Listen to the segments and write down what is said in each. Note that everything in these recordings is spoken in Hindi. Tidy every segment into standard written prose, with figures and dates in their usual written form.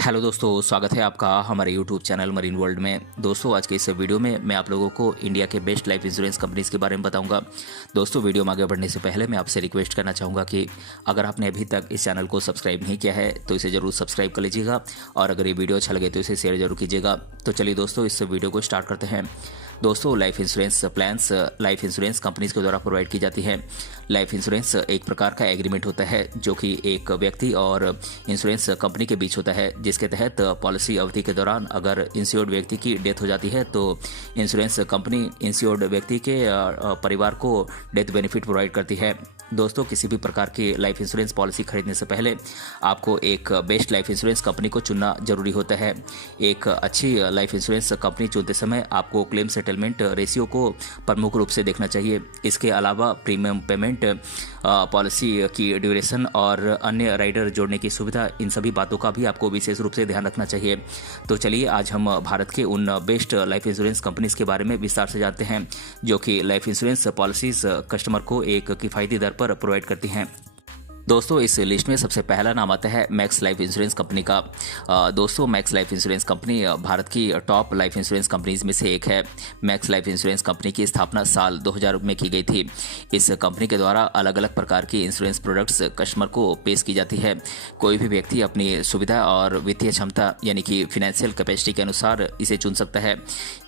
हेलो दोस्तों, स्वागत है आपका हमारे यूट्यूब चैनल मरीन वर्ल्ड में। दोस्तों, आज के इस वीडियो में मैं आप लोगों को इंडिया के बेस्ट लाइफ इंश्योरेंस कंपनीज के बारे में बताऊंगा। दोस्तों, वीडियो में आगे बढ़ने से पहले मैं आपसे रिक्वेस्ट करना चाहूँगा कि अगर आपने अभी तक इस चैनल को सब्सक्राइब नहीं किया है तो इसे ज़रूर सब्सक्राइब कर लीजिएगा, और अगर ये वीडियो अच्छा लगे तो इसे शेयर जरूर कीजिएगा। तो चलिए दोस्तों, इस वीडियो को स्टार्ट करते हैं। दोस्तों, life insurance plans life insurance companies के द्वारा प्रोवाइड की जाती है। लाइफ इंश्योरेंस एक प्रकार का एग्रीमेंट होता है जो कि एक व्यक्ति और इंश्योरेंस कंपनी के बीच होता है, जिसके तहत पॉलिसी अवधि के दौरान अगर इंश्योर्ड व्यक्ति की डेथ हो जाती है तो इंश्योरेंस कंपनी इंश्योर्ड व्यक्ति के परिवार को डेथ बेनिफिट प्रोवाइड करती है। दोस्तों, किसी भी प्रकार की लाइफ इंश्योरेंस पॉलिसी खरीदने से पहले आपको एक बेस्ट लाइफ इंश्योरेंस कंपनी को चुनना जरूरी होता है। एक अच्छी लाइफ इंश्योरेंस कंपनी चुनते समय आपको क्लेम सेटलमेंट रेशियो को प्रमुख रूप से देखना चाहिए। इसके अलावा प्रीमियम पेमेंट, पॉलिसी की ड्यूरेशन और अन्य राइडर जोड़ने की सुविधा, इन सभी बातों का भी आपको विशेष रूप से ध्यान रखना चाहिए। तो चलिए आज हम भारत के उन बेस्ट लाइफ इंश्योरेंस कंपनीज के बारे में विस्तार से जानते हैं जो कि लाइफ इंश्योरेंस पॉलिसीज कस्टमर को एक किफ़ायती दर पर प्रोवाइड करती हैं। दोस्तों, इस लिस्ट में सबसे पहला नाम आता है मैक्स लाइफ इंश्योरेंस कंपनी का। दोस्तों, max life insurance company Bharat की टॉप लाइफ इंश्योरेंस कंपनीज में से एक है। मैक्स लाइफ इंश्योरेंस कंपनी की स्थापना साल 2000 में की गई थी। इस कंपनी के द्वारा अलग अलग प्रकार की इंश्योरेंस प्रोडक्ट्स कस्टमर को पेश की जाती है। कोई भी व्यक्ति अपनी सुविधा और वित्तीय क्षमता यानी कि फिनेंशियल कैपेसिटी के अनुसार इसे चुन सकता है।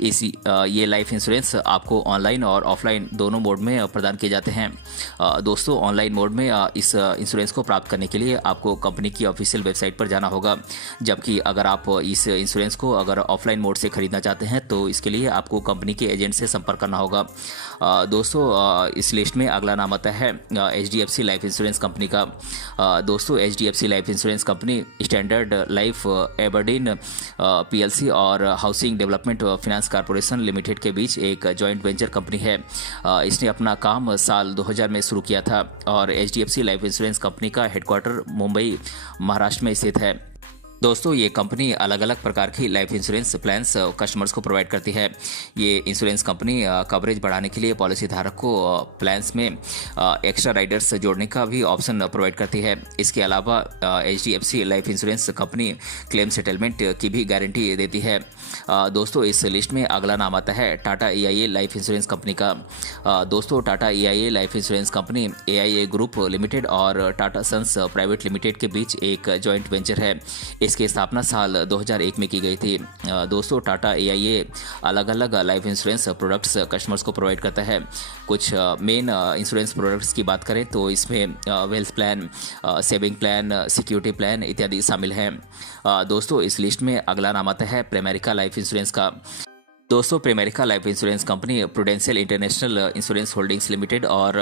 ये लाइफ इंश्योरेंस आपको ऑनलाइन और ऑफलाइन दोनों मोड में प्रदान किए जाते हैं। दोस्तों, ऑनलाइन मोड में इस इंश्योरेंस को प्राप्त करने के लिए आपको कंपनी की ऑफिशियल वेबसाइट पर जाना होगा, जबकि अगर आप इस इंश्योरेंस को अगर ऑफलाइन मोड से खरीदना चाहते हैं तो इसके लिए आपको कंपनी के एजेंट से संपर्क करना होगा। दोस्तों, इस लिस्ट में अगला नाम आता है HDFC लाइफ इंश्योरेंस कंपनी का। दोस्तों, HDFC life insurance company standard life Aberdeen PLC और housing development finance corporation limited के बीच एक जॉइंट वेंचर कंपनी है। इसने अपना काम साल 2000 में शुरू किया था और HDFC लाइफ इंश्योरेंस कंपनी का हेडक्वार्टर मुंबई, महाराष्ट्र में स्थित है। दोस्तों, ये कंपनी अलग अलग प्रकार की लाइफ इंश्योरेंस प्लान्स कस्टमर्स को प्रोवाइड करती है। ये इंश्योरेंस कंपनी कवरेज बढ़ाने के लिए पॉलिसी धारक को प्लान्स में एक्स्ट्रा राइडर्स जोड़ने का भी ऑप्शन प्रोवाइड करती है। इसके अलावा HDFC life insurance company claim settlement की भी गारंटी देती है। दोस्तों, इस लिस्ट में अगला नाम आता है Tata AIA life insurance company का। दोस्तों, Tata AIA life insurance company AIA group limited और टाटा सन्स प्राइवेट लिमिटेड के बीच एक जॉइंट वेंचर है। इसकी स्थापना साल 2001 में की गई थी। दोस्तों, टाटा AIA अलग अलग लाइफ इंश्योरेंस प्रोडक्ट्स कस्टमर्स को प्रोवाइड करता है। कुछ मेन इंश्योरेंस प्रोडक्ट्स की बात करें तो इसमें wealth plan, saving plan, security plan इत्यादि शामिल हैं। दोस्तों, इस लिस्ट में अगला नाम आता है प्राइमेरिका लाइफ इंश्योरेंस का। दोस्तों, Primerica life insurance company Prudential international insurance holdings limited और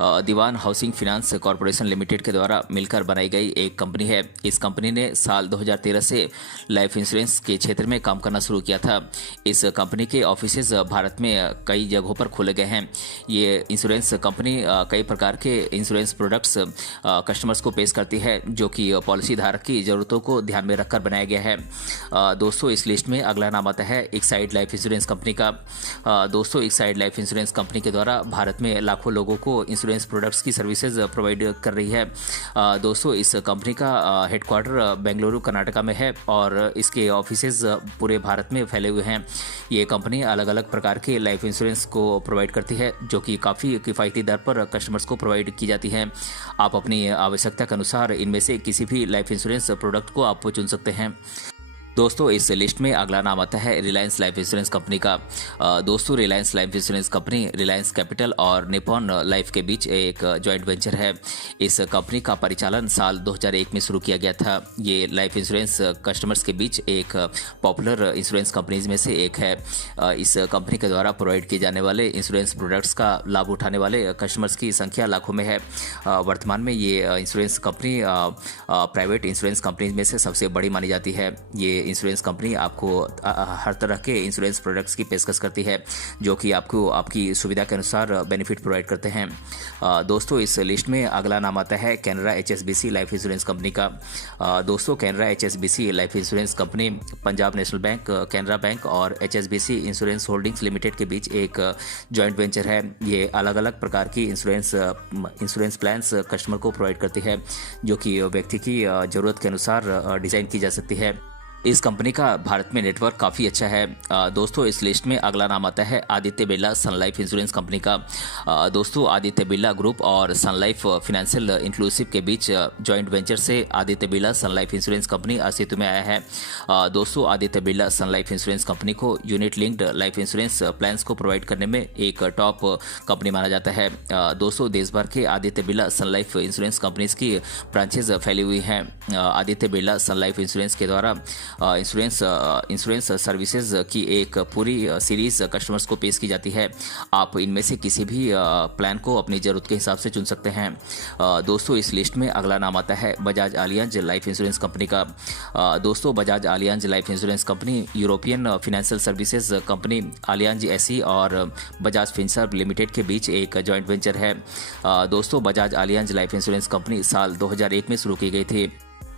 Dewan housing finance corporation limited के द्वारा मिलकर बनाई गई एक कंपनी है। इस कंपनी ने साल 2013 से लाइफ इंश्योरेंस के क्षेत्र में काम करना शुरू किया था। इस कंपनी के ऑफिसेज भारत में कई जगहों पर खोले गए हैं। ये इंश्योरेंस कंपनी कई प्रकार के इंश्योरेंस प्रोडक्ट्स कस्टमर्स को पेश करती है जो कि पॉलिसी धारक की ज़रूरतों को ध्यान में रखकर बनाया गया है। दोस्तों, इस लिस्ट में अगला नाम आता है एक्साइड लाइफ इंश्योरेंस कंपनी का। दोस्तों, एक्साइड लाइफ इंश्योरेंस कंपनी के द्वारा भारत में लाखों लोगों को इंश्योरेंस प्रोडक्ट्स की सर्विसेज प्रोवाइड कर रही है। दोस्तों, इस कंपनी का हेडक्वार्टर बेंगलुरु, कर्नाटका में है और इसके ऑफिसेज पूरे भारत में फैले हुए हैं। ये कंपनी अलग अलग प्रकार के लाइफ इंश्योरेंस को प्रोवाइड करती है जो कि काफ़ी किफ़ायती दर पर कस्टमर्स को प्रोवाइड की जाती हैं। आप अपनी आवश्यकता के अनुसार इनमें से किसी भी लाइफ इंश्योरेंस प्रोडक्ट को आप चुन सकते हैं। दोस्तों, इस लिस्ट में अगला नाम आता है रिलायंस लाइफ इंश्योरेंस कंपनी का। दोस्तों, Reliance life insurance company Reliance capital और निपॉन लाइफ के बीच एक जॉइंट वेंचर है। इस कंपनी का परिचालन साल 2001 में शुरू किया गया था। ये लाइफ इंश्योरेंस कस्टमर्स के बीच एक पॉपुलर इंश्योरेंस कंपनीज में से एक है। इस कंपनी के द्वारा प्रोवाइड किए जाने वाले इंश्योरेंस प्रोडक्ट्स का लाभ उठाने वाले कस्टमर्स की संख्या लाखों में है। वर्तमान में ये insurance company private insurance companies में से सबसे बड़ी मानी जाती है। ये इंश्योरेंस कंपनी आपको हर तरह के इंश्योरेंस प्रोडक्ट्स की पेशकश करती है जो कि आपको आपकी सुविधा के अनुसार बेनिफिट प्रोवाइड करते हैं। दोस्तों, इस लिस्ट में अगला नाम आता है Canara HSBC life insurance company का। दोस्तों, Canara HSBC life insurance company Punjab national bank, Canara bank और HSBC इंश्योरेंस होल्डिंग्स लिमिटेड के बीच एक जॉइंट वेंचर है। ये अलग अलग प्रकार की इंश्योरेंस प्लान्स कस्टमर को प्रोवाइड करती है जो कि व्यक्ति की ज़रूरत के अनुसार डिज़ाइन की जा सकती है। इस कंपनी का भारत में नेटवर्क काफ़ी अच्छा है। दोस्तों इस लिस्ट में अगला नाम आता है आदित्य बिरला सन लाइफ इंश्योरेंस कंपनी का। दोस्तों आदित्य बिरला ग्रुप और सन लाइफ फाइनेंशियल इंक्लूसिव के बीच जॉइंट वेंचर से आदित्य बिरला सन लाइफ इंश्योरेंस कंपनी अस्तित्व में आया है। दोस्तों आदित्य बिरला सन लाइफ इंश्योरेंस कंपनी को unit linked life insurance plans को प्रोवाइड करने में एक टॉप कंपनी माना जाता है। दोस्तों देश भर के आदित्य बिरला सन लाइफ इंश्योरेंस कंपनीज की ब्रांचेज फैली हुई हैं। आदित्य बिरला सन लाइफ इंश्योरेंस के द्वारा इंश्योरेंस सर्विसेज की एक पूरी सीरीज कस्टमर्स को पेश की जाती है। आप इनमें से किसी भी प्लान को अपनी ज़रूरत के हिसाब से चुन सकते हैं। दोस्तों इस लिस्ट में अगला नाम आता है Bajaj Allianz life insurance company का। दोस्तों Bajaj Allianz life insurance company European financial services company Allianz AC और बजाज फिनसर्व लिमिटेड के बीच एक जॉइंट वेंचर है। दोस्तों Bajaj Allianz life insurance company साल 2001 में शुरू की गई थी।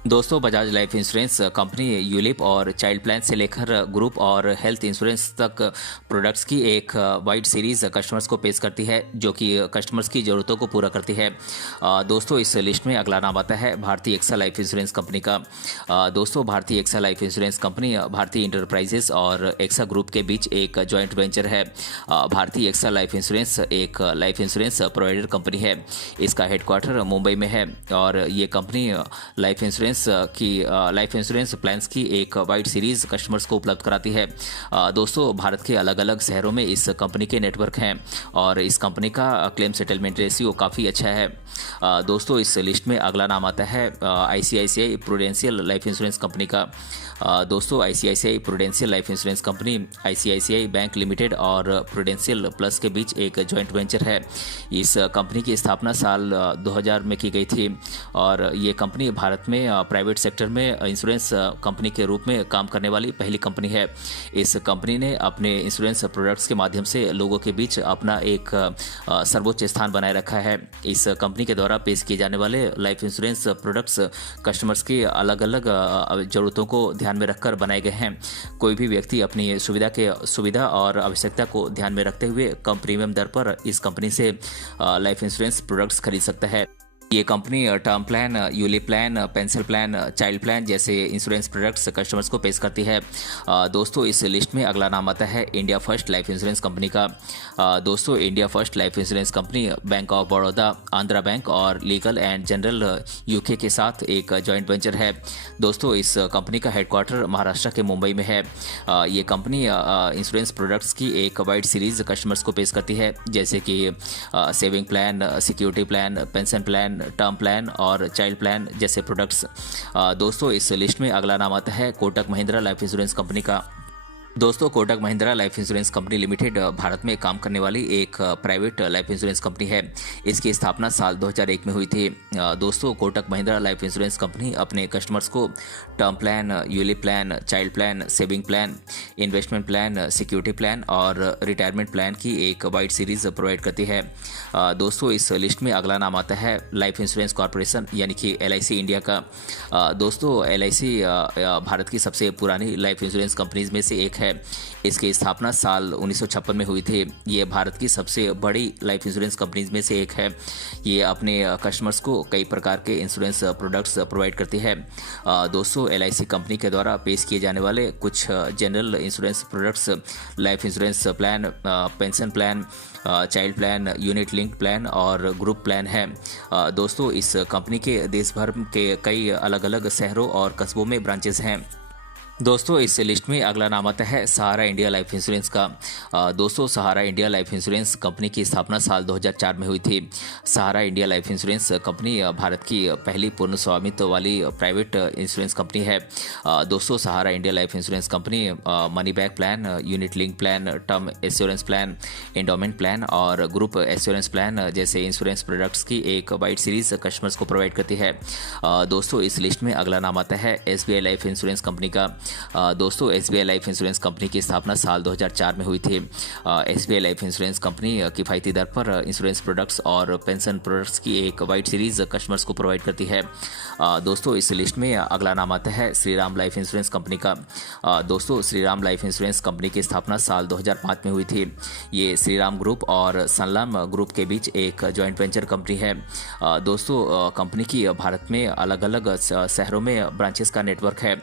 दोस्तों Bajaj life insurance company ULIP और चाइल्ड प्लान से लेकर ग्रुप और हेल्थ इंश्योरेंस तक प्रोडक्ट्स की एक वाइड सीरीज कस्टमर्स को पेश करती है, जो कि कस्टमर्स की ज़रूरतों को पूरा करती है। दोस्तों इस लिस्ट में अगला नाम आता है भारतीय एक्सा लाइफ इंश्योरेंस कंपनी का। दोस्तों भारतीय एक्सा लाइफ इंश्योरेंस कंपनी भारतीय इंटरप्राइजेस और एक्सा ग्रुप के बीच एक जॉइंट वेंचर है। भारतीय एक्सा लाइफ इंश्योरेंस एक लाइफ इंश्योरेंस प्रोवाइडर कंपनी है। इसका हेडक्वार्टर मुंबई में है और ये कंपनी लाइफ इंश्योरेंस प्लान्स की एक वाइड सीरीज कस्टमर्स को उपलब्ध कराती है। दोस्तों भारत के अलग अलग शहरों में इस कंपनी के नेटवर्क हैं और इस कंपनी का क्लेम सेटलमेंट रेशियो काफ़ी अच्छा है। दोस्तों इस लिस्ट में अगला नाम आता है ICICI prudential life insurance company का। दोस्तों ICICI prudential life insurance company ICICI bank limited और प्रूडेंशियल प्लस के बीच एक जॉइंट वेंचर है। इस कंपनी की स्थापना साल 2000 में की गई थी और ये कंपनी भारत में प्राइवेट सेक्टर में इंश्योरेंस कंपनी के रूप में काम करने वाली पहली कंपनी है। इस कंपनी ने अपने इंश्योरेंस प्रोडक्ट्स के माध्यम से लोगों के बीच अपना एक सर्वोच्च स्थान बनाए रखा है। इस कंपनी के द्वारा पेश किए जाने वाले लाइफ इंश्योरेंस प्रोडक्ट्स कस्टमर्स की अलग अलग ज़रूरतों को ध्यान में रखकर बनाए गए हैं। कोई भी व्यक्ति अपनी सुविधा और आवश्यकता को ध्यान में रखते हुए कम प्रीमियम दर पर इस कंपनी से लाइफ इंश्योरेंस प्रोडक्ट्स खरीद सकता है। ये company term plan, ULIP plan, pension plan, child plan जैसे इंश्योरेंस प्रोडक्ट्स कस्टमर्स को पेश करती है। दोस्तों इस लिस्ट में अगला नाम आता है India first life insurance company का। दोस्तों India first life insurance company bank of Baroda, Andhra bank और लीगल एंड जनरल यूके के साथ एक जॉइंट वेंचर है। दोस्तों इस कंपनी का हेडक्वार्टर महाराष्ट्र के मुंबई में है। ये कंपनी इंश्योरेंस प्रोडक्ट्स की एक वाइड सीरीज कस्टमर्स को पेश करती है, जैसे कि saving plan, security plan, pension plan, term plan और चाइल्ड प्लान जैसे प्रोडक्ट्स। दोस्तों इस लिस्ट में अगला नाम आता है Kotak Mahindra life insurance company का। दोस्तों Kotak Mahindra life insurance company limited Bharat में काम करने वाली एक प्राइवेट लाइफ इंश्योरेंस कंपनी है। इसकी स्थापना साल 2001 में हुई थी। दोस्तों Kotak Mahindra life insurance company अपने कस्टमर्स को term plan, ULIP plan, child plan, saving plan, investment plan, security plan और रिटायरमेंट प्लान की एक वाइड सीरीज प्रोवाइड करती है। दोस्तों इस लिस्ट में अगला नाम आता है लाइफ इंश्योरेंस कॉर्पोरेशन यानी कि LIC इंडिया का। दोस्तों LIC भारत की सबसे पुरानी लाइफ इंश्योरेंस कंपनीज में से एक है। इसकी स्थापना साल 1956 में हुई थी। ये भारत की सबसे बड़ी लाइफ इंश्योरेंस कंपनीज में से एक है। ये अपने कस्टमर्स को कई प्रकार के इंश्योरेंस प्रोडक्ट्स प्रोवाइड करती है। दोस्तों LIC कंपनी के द्वारा पेश किए जाने वाले कुछ general insurance products life insurance plan, pension plan, child plan, unit linked plan और ग्रुप प्लान है। दोस्तों इस कंपनी के देश भर के कई अलग अलग शहरों और कस्बों में ब्रांचेस हैं। दोस्तों इस लिस्ट में अगला नाम आता है सहारा इंडिया लाइफ इंश्योरेंस का। दोस्तों Sahara India life insurance company की स्थापना साल 2004 में हुई थी। Sahara India life insurance company Bharat की पहली पूर्ण स्वामित्व वाली प्राइवेट इंश्योरेंस कंपनी है। दोस्तों Sahara India life insurance company money back plan, unit link plan, term assurance plan, endowment plan और ग्रुप एश्योरेंस प्लान जैसे इंश्योरेंस प्रोडक्ट्स की एक वाइड सीरीज कस्टमर्स को प्रोवाइड करती है। दोस्तों इस लिस्ट में अगला नाम आता है SBI लाइफ इंश्योरेंस कंपनी का। दोस्तों SBI लाइफ इंश्योरेंस कंपनी की स्थापना साल 2004 में हुई थी। SBI लाइफ इंश्योरेंस कंपनी किफ़ायती दर पर इंश्योरेंस प्रोडक्ट्स और पेंशन प्रोडक्ट्स की एक वाइड सीरीज कस्टमर्स को प्रोवाइड करती है। दोस्तों इस लिस्ट में अगला नाम आता है श्रीराम लाइफ इंश्योरेंस कंपनी का। दोस्तों श्रीराम लाइफ इंश्योरेंस कंपनी की स्थापना साल 2005 में हुई थी। ये श्रीराम ग्रुप और संलाम ग्रुप के बीच एक जॉइंट वेंचर कंपनी है। दोस्तों कंपनी की भारत में अलग अलग शहरों में ब्रांचेस का नेटवर्क है।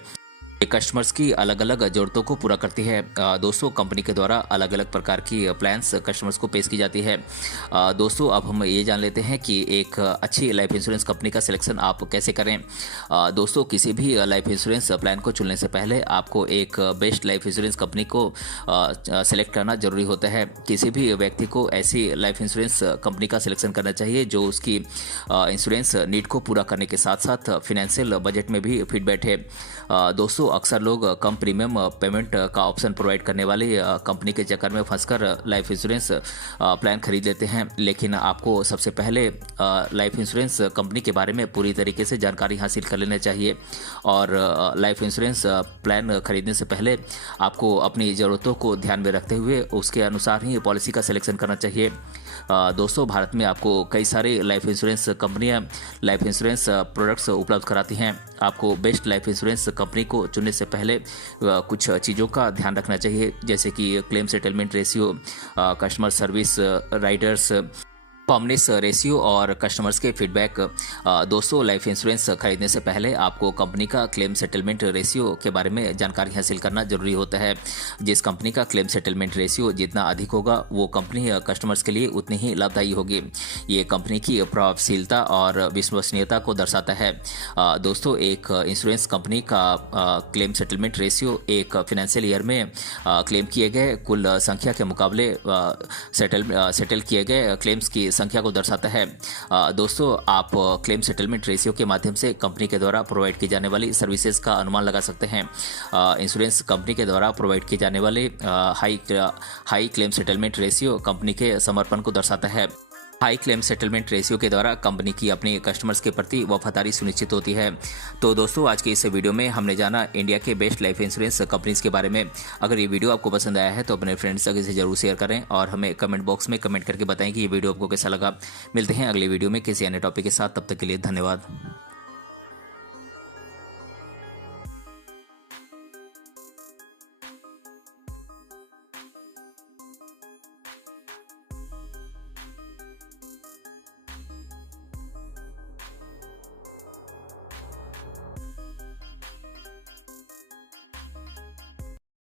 कस्टमर्स की अलग अलग ज़रूरतों को पूरा करती है। दोस्तों कंपनी के द्वारा अलग अलग प्रकार की प्लान्स कस्टमर्स को पेश की जाती है। दोस्तों अब हम ये जान लेते हैं कि एक अच्छी लाइफ इंश्योरेंस कंपनी का सिलेक्शन आप कैसे करें। दोस्तों किसी भी लाइफ इंश्योरेंस प्लान को चुनने से पहले आपको एक बेस्ट लाइफ इंश्योरेंस कंपनी को सेलेक्ट करना जरूरी होता है। किसी भी व्यक्ति को ऐसी लाइफ इंश्योरेंस कंपनी का सिलेक्शन करना चाहिए जो उसकी इंश्योरेंस नीड को पूरा करने के साथ साथ फिनेंशियल बजट में भी फिट बैठे। दोस्तों अक्सर लोग कम प्रीमियम पेमेंट का ऑप्शन प्रोवाइड करने वाली कंपनी के चक्कर में फंसकर लाइफ इंश्योरेंस प्लान खरीद लेते हैं, लेकिन आपको सबसे पहले लाइफ इंश्योरेंस कंपनी के बारे में पूरी तरीके से जानकारी हासिल कर लेना चाहिए और लाइफ इंश्योरेंस प्लान खरीदने से पहले आपको अपनी ज़रूरतों को ध्यान में रखते हुए उसके अनुसार ही पॉलिसी का सिलेक्शन करना चाहिए। दोस्तों भारत में आपको कई सारी लाइफ इंश्योरेंस कंपनियां लाइफ इंश्योरेंस प्रोडक्ट्स उपलब्ध कराती हैं। आपको बेस्ट लाइफ इंश्योरेंस कंपनी को चुनने से पहले कुछ चीज़ों का ध्यान रखना चाहिए, जैसे कि claim settlement ratio, customer service Riders, फॉर्मनेस ratio और कस्टमर्स के फीडबैक। दोस्तों लाइफ इंश्योरेंस खरीदने से पहले आपको कंपनी का क्लेम सेटलमेंट रेशियो के बारे में जानकारी हासिल करना जरूरी होता है। जिस कंपनी का क्लेम सेटलमेंट रेशियो जितना अधिक होगा वो कंपनी कस्टमर्स के लिए उतनी ही लाभदायी होगी। ये कंपनी की प्रभावशीलता और विश्वसनीयता को दर्शाता है। दोस्तों एक इंश्योरेंस कंपनी का क्लेम सेटलमेंट रेशियो एक फाइनेंशियल ईयर में क्लेम किए गए कुल संख्या के मुकाबले सेटल किए गए क्लेम्स की संख्या को दर्शाता है। दोस्तों आप क्लेम सेटलमेंट रेशियो के माध्यम से कंपनी के द्वारा प्रोवाइड की जाने वाली सर्विसेज का अनुमान लगा सकते हैं। इंश्योरेंस कंपनी के द्वारा प्रोवाइड की जाने वाले high claim settlement ratio company के समर्पण को दर्शाता है। हाई क्लेम सेटलमेंट रेशियो के द्वारा कंपनी की अपने कस्टमर्स के प्रति वफादारी सुनिश्चित होती है। तो दोस्तों आज के इस वीडियो में हमने जाना इंडिया के बेस्ट लाइफ इंश्योरेंस कंपनीज के बारे में। अगर ये वीडियो आपको पसंद आया है तो अपने फ्रेंड्स तक इसे जरूर शेयर करें और हमें कमेंट बॉक्स में कमेंट करके बताएं कि ये वीडियो आपको कैसा लगा। मिलते हैं अगले वीडियो में किसी अन्य टॉपिक के साथ, तब तक के लिए धन्यवाद।